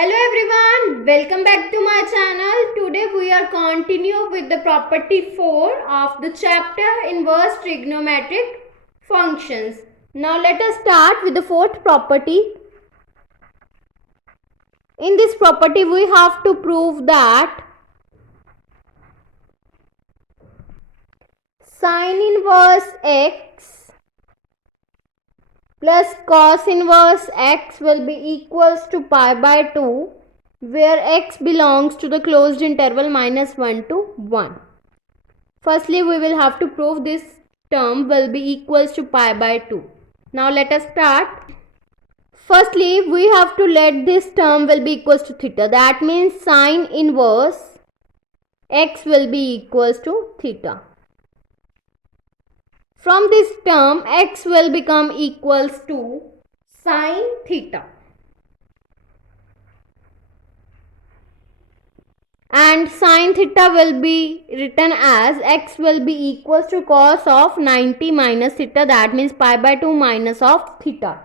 Hello everyone, welcome back to my channel. Today we are continue with the property 4 of the chapter inverse trigonometric functions. Now let us start with the fourth property. In this property we have to prove that sin inverse x plus cos inverse x will be equals to pi by 2, where x belongs to the closed interval minus 1 to 1. Firstly, we will have to prove this term will be equals to pi by 2. Now let us start. Firstly, we have to let this term will be equals to theta. That means sin inverse x will be equals to theta. From this term, x will become equals to sin theta. And sin theta will be written as x will be equals to cos of 90 minus theta. That means pi by 2 minus of theta.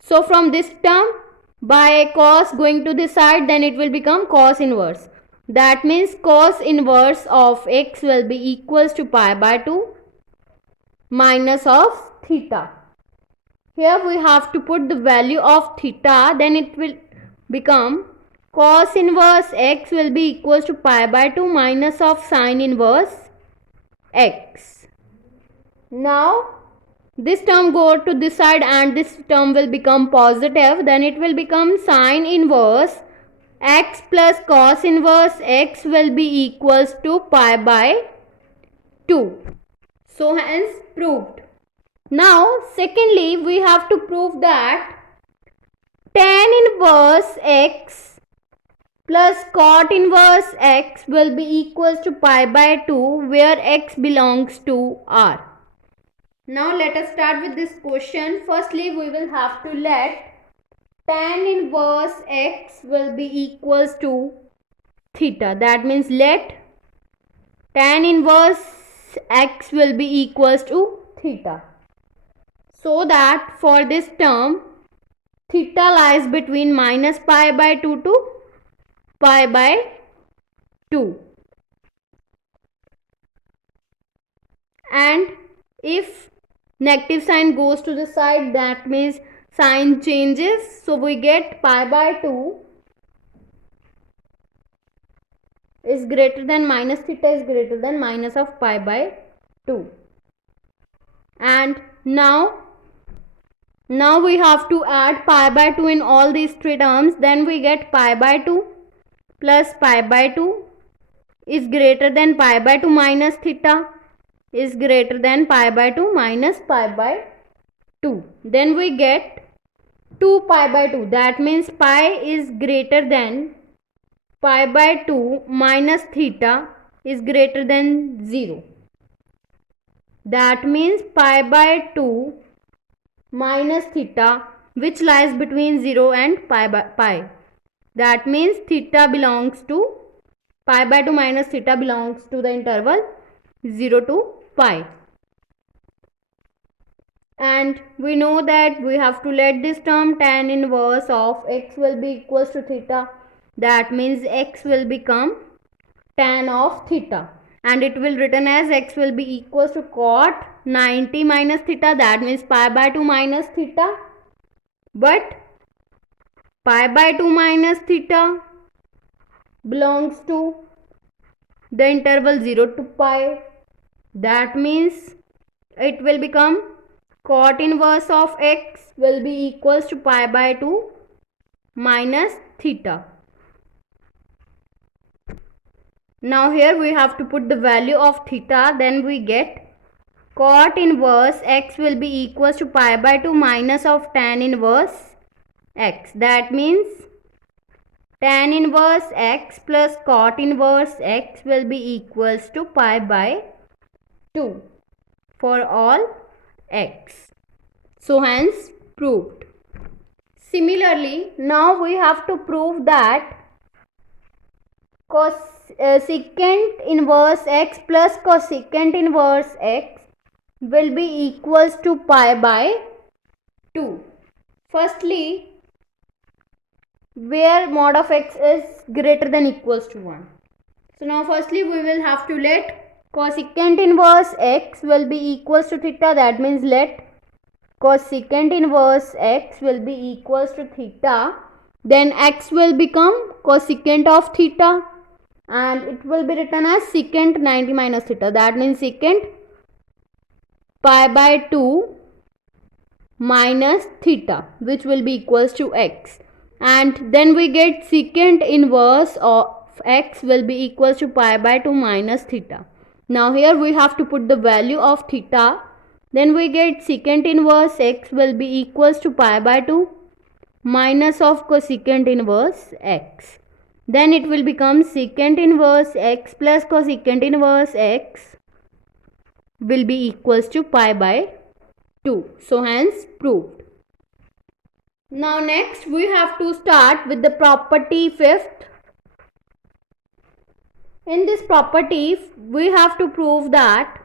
So from this term, by cos going to this side, then it will become cos inverse. That means cos inverse of x will be equals to pi by 2 minus of theta. Here we have to put the value of theta, then it will become cos inverse x will be equals to pi by 2 minus of sin inverse x. Now this term go to this side and this term will become positive, then it will become sin inverse x plus cos inverse x will be equals to pi by 2. So hence proved. Now secondly we have to prove that tan inverse x plus cot inverse x will be equals to pi by 2, where x belongs to R. Now let us start with this question. Firstly we will have to let tan inverse x will be equals to theta. That means let tan inverse x will be equals to theta. So that for this term theta lies between minus pi by 2 to pi by 2. And if negative sign goes to the side, that means sign changes. So we get pi by 2 is greater than minus theta is greater than minus of pi by 2. And now we have to add pi by 2 in all these three terms. Then we get pi by 2 plus pi by 2 is greater than pi by 2 minus theta is greater than pi by 2 minus pi by 2. Then we get 2 pi by 2. That means pi is greater than pi by 2 minus theta is greater than 0. That means pi by 2 minus theta, which lies between 0 and pi. That means theta belongs to pi by 2 minus theta belongs to the interval 0 to pi. And we know that we have to let this term tan inverse of x will be equals to theta. That means x will become tan of theta. And it will written as x will be equals to cot 90 minus theta. That means pi by 2 minus theta. But pi by 2 minus theta belongs to the interval 0 to pi. That means it will become cot inverse of x will be equals to pi by 2 minus theta. Now here we have to put the value of theta, then we get cot inverse x will be equals to pi by 2 minus of tan inverse x. That means tan inverse x plus cot inverse x will be equals to pi by 2 for all x. So hence proved. Similarly, now we have to prove that secant inverse x plus cosecant inverse x will be equals to pi by 2. Firstly, where mod of x is greater than equals to 1. So now firstly we will have to let cosecant inverse x will be equals to theta. That means let cosecant inverse x will be equals to theta. Then x will become cosecant of theta and it will be written as secant 90 minus theta. That means secant pi by 2 minus theta, which will be equals to x. And then we get secant inverse of x will be equals to pi by 2 minus theta. Now here we have to put the value of theta. Then we get secant inverse x will be equals to pi by 2 minus of cosecant inverse x. Then it will become secant inverse x plus cosecant inverse x will be equals to pi by 2. So hence proved. Now next we have to start with the property 5th. In this property we have to prove that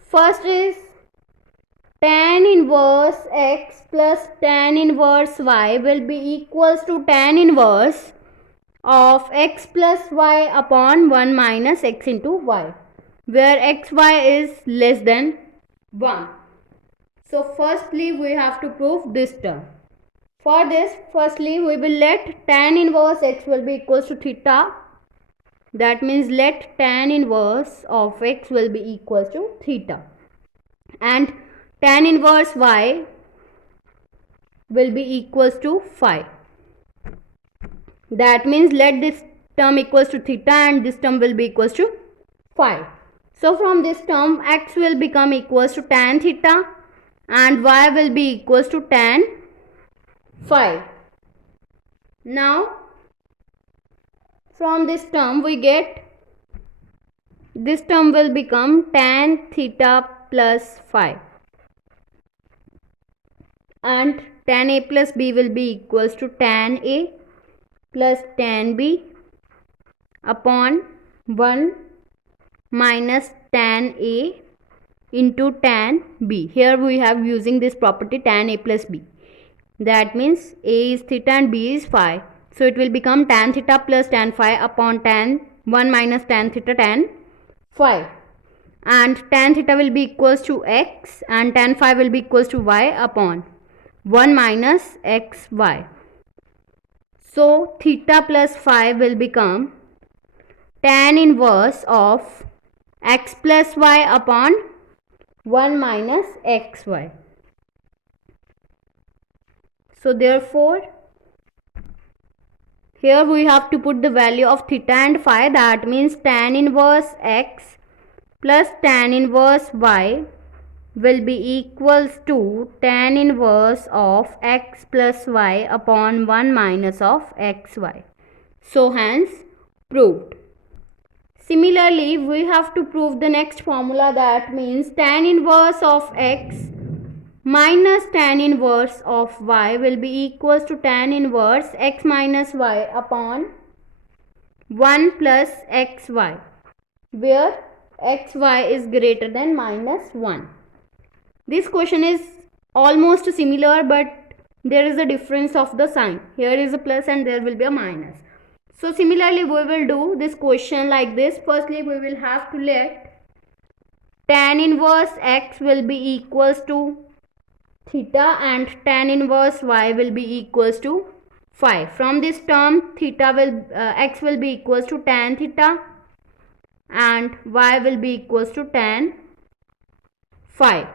first is tan inverse x plus tan inverse y will be equals to tan inverse of x plus y upon 1 minus x into y, where xy is less than 1. So firstly we have to prove this term. For this, firstly we will let tan inverse x will be equals to theta. That means let tan inverse of x will be equals to theta. And tan inverse y will be equals to phi. That means let this term equals to theta and this term will be equals to phi. So from this term x will become equals to tan theta and y will be equals to tan phi. Now from this term we get this term will become tan theta plus phi and tan a plus b will be equals to tan a plus tan b upon 1 minus tan a into tan b. Here we have using this property tan a plus b. That means a is theta and b is phi. So it will become tan theta plus tan phi upon tan 1 minus tan theta tan phi. And tan theta will be equals to x and tan phi will be equals to y upon 1 minus xy. So theta plus phi will become tan inverse of x plus y upon 1 minus xy. So therefore here we have to put the value of theta and phi. That means tan inverse x plus tan inverse y will be equals to tan inverse of x plus y upon 1 minus of xy. So hence proved. Similarly, we have to prove the next formula, that means tan inverse of x minus tan inverse of y will be equals to tan inverse x minus y upon 1 plus xy, where xy is greater than minus 1. This question is almost similar, but there is a difference of the sign. Here is a plus and there will be a minus. So similarly we will do this question like this. Firstly we will have to let tan inverse x will be equals to theta and tan inverse y will be equals to phi. From this term theta will x will be equals to tan theta and y will be equals to tan phi.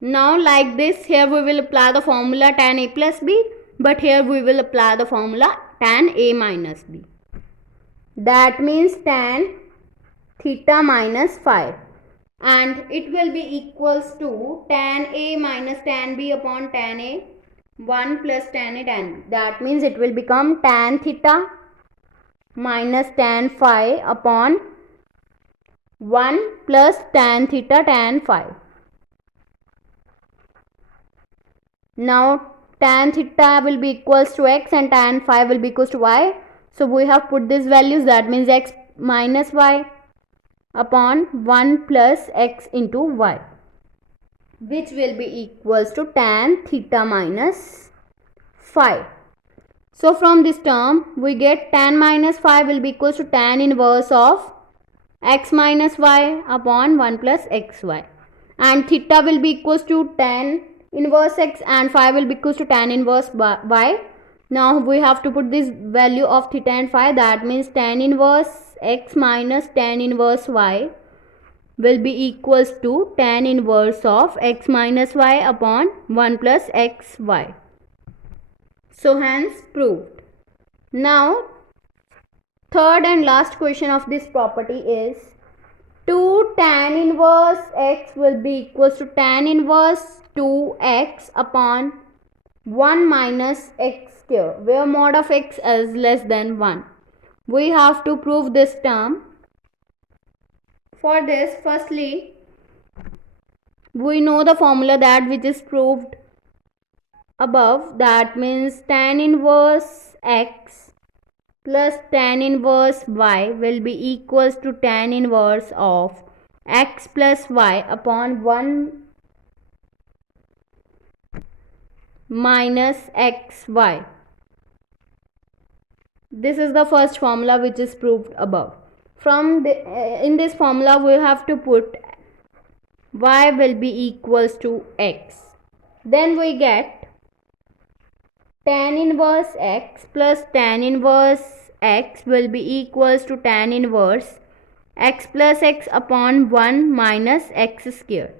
Now like this, here we will apply the formula tan a plus b, but here we will apply the formula tan a minus b. That means tan theta minus phi, and it will be equals to tan a minus tan b upon tan a 1 plus tan a tan b. That means it will become tan theta minus tan phi upon 1 plus tan theta tan phi. Now tan theta will be equals to x and tan phi will be equals to y. So we have put these values. That means x minus y upon 1 plus x into y, which will be equals to tan theta minus 5. So from this term we get tan minus 5 will be equals to tan inverse of x minus y upon 1 plus xy, and theta will be equals to tan inverse x and phi will be equals to tan inverse y. Now we have to put this value of theta and phi, that means tan inverse x minus tan inverse y will be equals to tan inverse of x minus y upon 1 plus xy. So hence proved. Now third and last question of this property is 2 tan inverse x will be equals to tan inverse 2x upon 1 minus x square, where mod of x is less than 1. We have to prove this term. For this, firstly, we know the formula that which is proved above, that means tan inverse x plus tan inverse y will be equals to tan inverse of x plus y upon 1 minus xy. This is the first formula which is proved above. From in this formula we have to put y will be equals to x. Then we get tan inverse x plus tan inverse x will be equals to tan inverse x plus x upon 1 minus x square.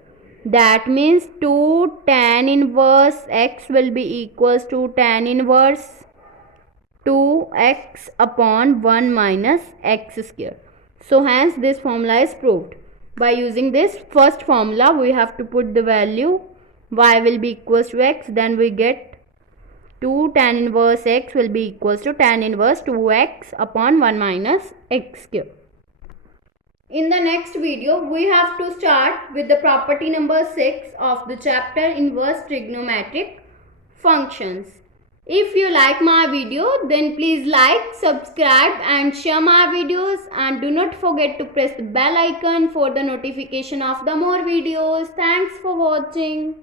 That means 2 tan inverse x will be equals to tan inverse 2x upon 1 minus x square. So hence this formula is proved. By using this first formula we have to put the value y will be equals to x, then we get 2 tan inverse x will be equals to tan inverse 2x upon 1 minus x square. In the next video we have to start with the property number 6 of the chapter inverse trigonometric functions. If you like my video, then please like, subscribe and share my videos, and do not forget to press the bell icon for the notification of the more videos. Thanks for watching.